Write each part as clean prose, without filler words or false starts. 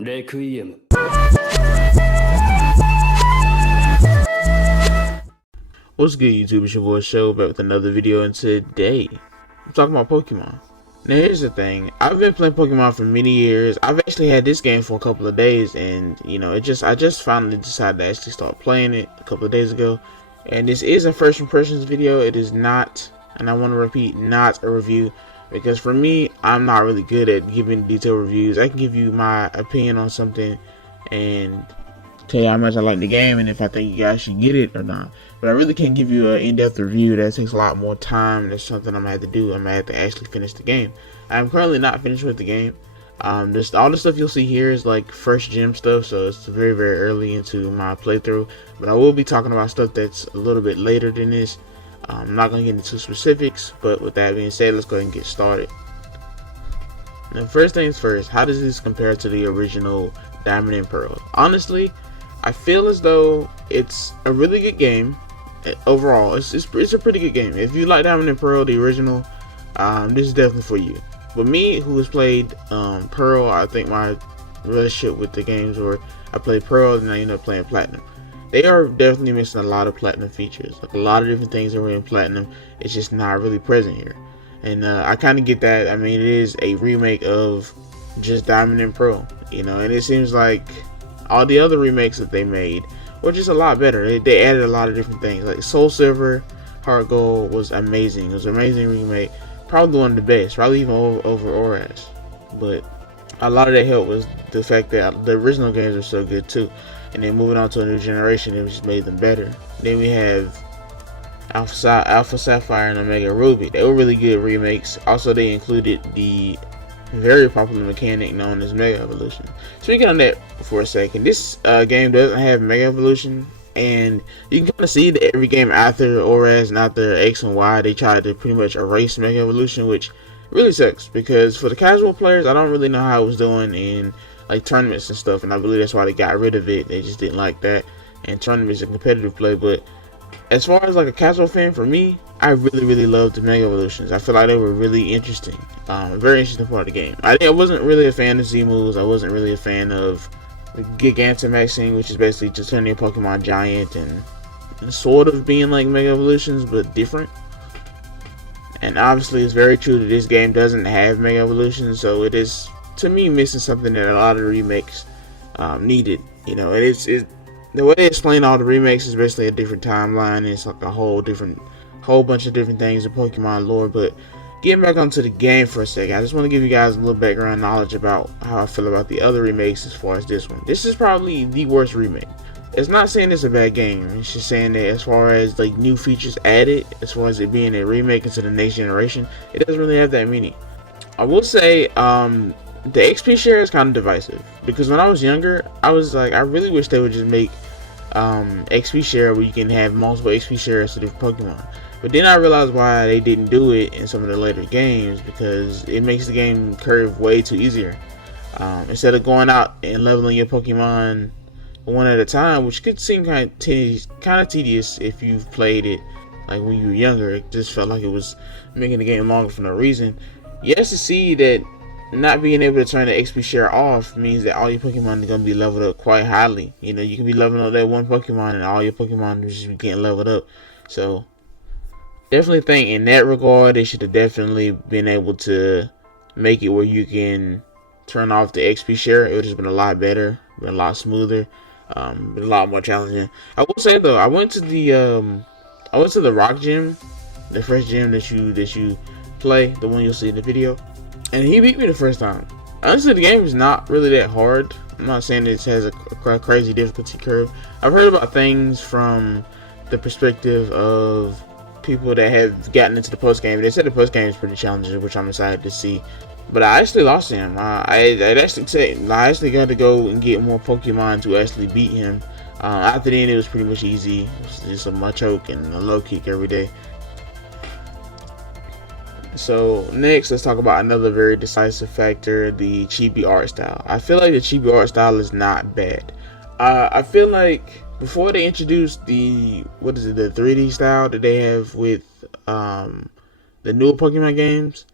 レクイエム。What's good, YouTube? It's your boy Show back with another video, and today I'm talking about Pokemon. Now, here's the thing: I've been playing Pokemon for many years. I've actually had this game for a couple of days, and I just finally decided to actually start playing it a couple of days ago. And this is a first impressions video. It is not, and I want to repeat, not a review, because for me, I'm not really good at giving detailed reviews. I can give you my opinion on something and tell you how much I like the game and if I think you guys should get it or not. But I really can't give you an in-depth review. That takes a lot more time. That's something I'm gonna have to do. I'm gonna have to actually finish the game. I'm currently not finished with the game. Just all the stuff you'll see here is like first gym stuff, so it's very, very early into my playthrough. But I will be talking about stuff that's a little bit later than this. I'm not gonna get into specifics, but with that being said, let's go ahead and get started. Now, first things first, how does this compare to the original Diamond and Pearl? Honestly, I feel as though it's a really good game. Overall, it's a pretty good game. If you like Diamond and Pearl, the original, this is definitely for you. But me, who has played Pearl, I think my relationship with the games where I played Pearl and I ended up playing Platinum. They are definitely missing a lot of Platinum features. Like a lot of different things that were in Platinum, it's just not really present here. And I kind of get that. I mean, it is a remake of just Diamond and Pearl, and it seems like all the other remakes that they made were just a lot better. They added a lot of different things. Like Soul Silver, Heart Gold was amazing. It was an amazing remake. Probably one of the best. Probably even over Oras. But a lot of that help was the fact that the original games were so good too. And then moving on to a new generation, it just made them better. Then we have Alpha Sapphire and Omega Ruby. They were really good remakes. Also, they included the very popular mechanic known as Mega Evolution. Speaking on that for a second, this game doesn't have Mega Evolution, and you can kind of see that every game after Oras and after X and Y, they tried to pretty much erase Mega Evolution, which really sucks, because for the casual players, I don't really know how it was doing in like tournaments and stuff, and I believe that's why they got rid of it. They just didn't like that, and tournaments and competitive play. But as far as like a casual fan, for me, I really loved the Mega Evolutions. I feel like they were really interesting. A very interesting part of the game. I wasn't really a fan of Z moves. I wasn't really a fan of Gigantamaxing, which is basically just turning your Pokemon giant and sort of being like Mega Evolutions, but different. And obviously, it's very true that this game doesn't have Mega Evolutions, so it is, to me, missing something that a lot of the remakes needed. And it's the way they explain all the remakes is basically a different timeline. It's like a whole bunch of different things in Pokemon lore. But getting back onto the game for a second, I just want to give you guys a little background knowledge about how I feel about the other remakes as far as this one. This is probably the worst remake. It's not saying it's a bad game. It's just saying that as far as like new features added, as far as it being a remake into the next generation, it doesn't really have that many. I will say the XP share is kind of divisive, because when I was younger, I was like, I really wish they would just make XP share where you can have multiple XP shares to different Pokemon. But then I realized why they didn't do it in some of the later games, because it makes the game curve way too easier. Instead of going out and leveling your Pokemon one at a time, which could seem kind of tedious if you've played it like when you were younger. It just felt like it was making the game longer for no reason. Yes, to see that not being able to turn the XP share off means that all your Pokemon are going to be leveled up quite highly. You can be leveling up that one Pokemon and all your Pokemon are just getting leveled up. So definitely think in that regard, they should have definitely been able to make it where you can turn off the XP share. It would have just been a lot better, been a lot smoother, been a lot more challenging. I will say though, I went to the Rock Gym, the first gym that you play, the one you'll see in the video, and he beat me the first time. Honestly, the game is not really that hard. I'm not saying it has a crazy difficulty curve. I've heard about things from the perspective of people that have gotten into the post game. They said the post game is pretty challenging, which I'm excited to see. But I actually lost him. I actually got to go and get more Pokemon to actually beat him. After then, it was pretty much easy. It was just a Machoke and a low kick every day. So next, let's talk about another very decisive factor: the Cheapy Art Style. I feel like the Cheapy Art Style is not bad. I feel like before they introduced the 3D style that they have with the newer Pokemon games,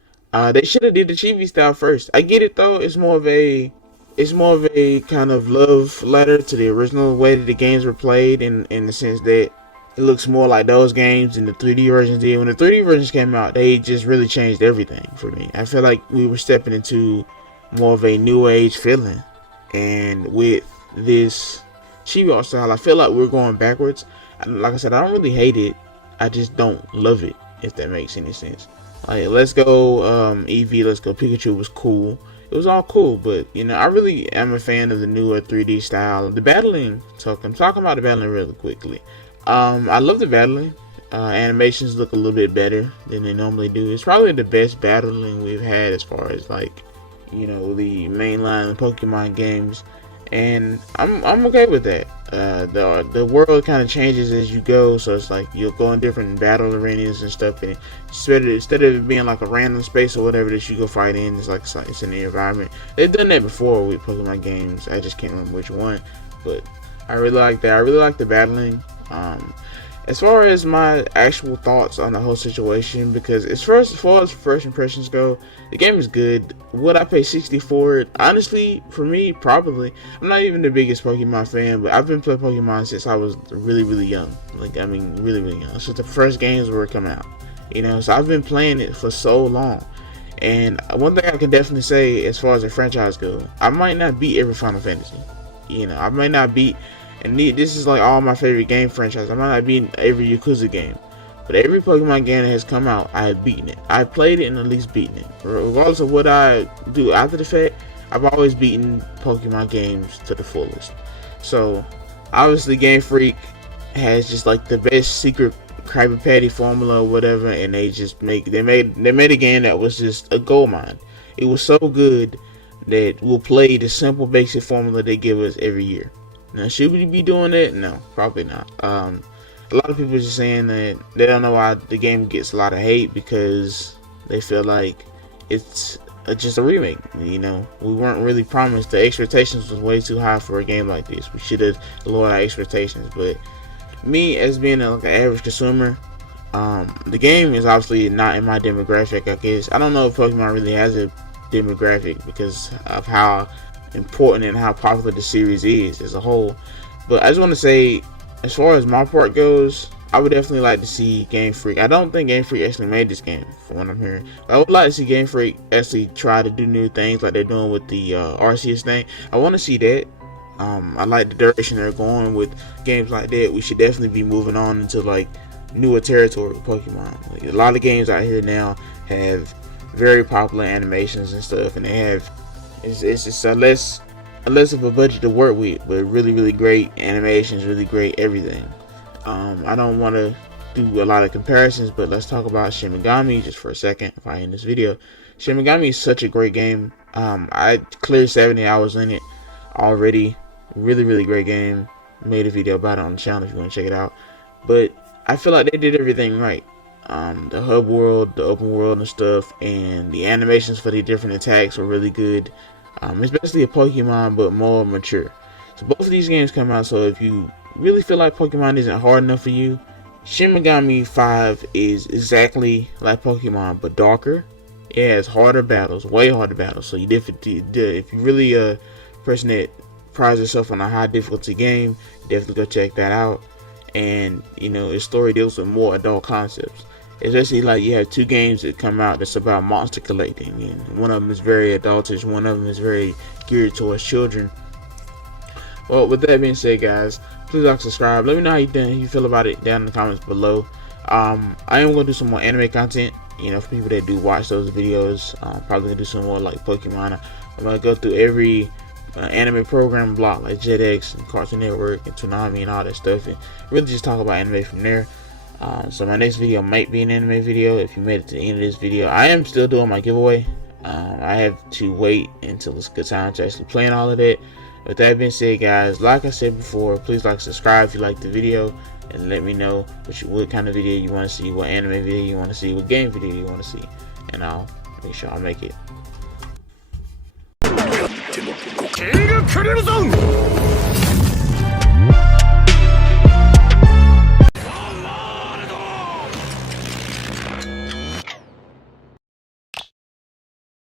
they should have did the Chibi style first. I get it though; it's more of a it's more of a kind of love letter to the original way that the games were played, in the sense that it looks more like those games than the 3D versions did. When the 3D versions came out, they just really changed everything for me. I feel like we were stepping into more of a new age feeling, and with this Cheapy Art Style, I feel like we're going backwards. Like I said, I don't really hate it, I just don't love it, if that makes any sense. Like, let's go Eevee, let's go Pikachu was cool. It was all cool, but you know, I really am a fan of the newer 3D style. The battling, I'm talking about the battling really quickly. I love the battling. Animations look a little bit better than they normally do. It's probably the best battling we've had as far as, like, you know, the mainline Pokemon games, and I'm okay with that. The world kind of changes as you go, so it's like you'll go in different battle arenas and stuff, and instead of it being like a random space or whatever that you go fight in, it's in the environment. They've done that before with Pokemon games. I just can't remember which one, but I really like that. I really like the battling. As far as my actual thoughts on the whole situation, because as far as first impressions go, the game is good. Would I pay $60 for it? Honestly, for me, probably. I'm not even the biggest Pokemon fan, but I've been playing Pokemon since I was really young. Like, I mean, really young. Since the first games were coming out, you know. So I've been playing it for so long. And one thing I can definitely say, as far as the franchise goes, I might not beat every Final Fantasy. You know, I might not beat. And this is like all my favorite game franchises. I might not beat every Yakuza game, but every Pokemon game that has come out, I have beaten it. I've played it and at least beaten it. Regardless of what I do after the fact, I've always beaten Pokemon games to the fullest. So, obviously, Game Freak has just like the best secret Krabby Patty formula or whatever, and they made a game that was just a gold mine. It was so good that we'll play the simple basic formula they give us every year. Now, should we be doing that? No, probably not. A lot of people are just saying that they don't know why the game gets a lot of hate, because they feel like it's just a remake. You know, we weren't really promised. The expectations was way too high for a game like this. We should have lowered our expectations. But me, as being an average consumer, the game is obviously not in my demographic, I guess. I don't know if Pokemon really has a demographic because of how important and how popular the series is as a whole. But I just want to say, as far as my part goes, I would definitely like to see Game Freak. I don't think Game Freak actually made this game, from what I'm hearing. But I would like to see Game Freak actually try to do new things like they're doing with the Arceus thing. I want to see that. I like the direction they're going with games like that. We should definitely be moving on into like newer territory with Pokemon. Like, a lot of games out here now have very popular animations and stuff, and they have it's just a less of a budget to work with, but really great animations, really great everything. I don't want to do a lot of comparisons, but let's talk about Shin Megami just for a second if I end this video. Shin Megami is such a great game. I cleared 70 hours in it already. Really great game. Made a video about it on the channel if you want to check it out. But I feel like they did everything right. The hub world, the open world and stuff, and the animations for the different attacks were really good. It's basically a Pokemon, but more mature. So both of these games come out, so if you really feel like Pokemon isn't hard enough for you, Shin Megami 5 is exactly like Pokemon, but darker. It has harder battles, way harder battles. So if you really a person that prides yourself on a high difficulty game, definitely go check that out. And you know, its story deals with more adult concepts. Especially like you have two games that come out that's about monster collecting, and one of them is very adultish, one of them is very geared towards children. Well, with that being said, guys, please like, subscribe. Let me know how you feel about it down in the comments below. I am going to do some more anime content, you know, for people that do watch those videos. Probably going to do some more like Pokemon. I'm going to go through every anime program block like Jetix and Cartoon Network and Toonami and all that stuff, and really just talk about anime from there. So my next video might be an anime video. If you made it to the end of this video, I am still doing my giveaway. I have to wait until it's a good time to actually plan all of that. With that being said, guys, like I said before, please like, subscribe if you like the video, and let me know what kind of video you want to see, what anime video you want to see, what game video you want to see, and I'll make sure I'll make it.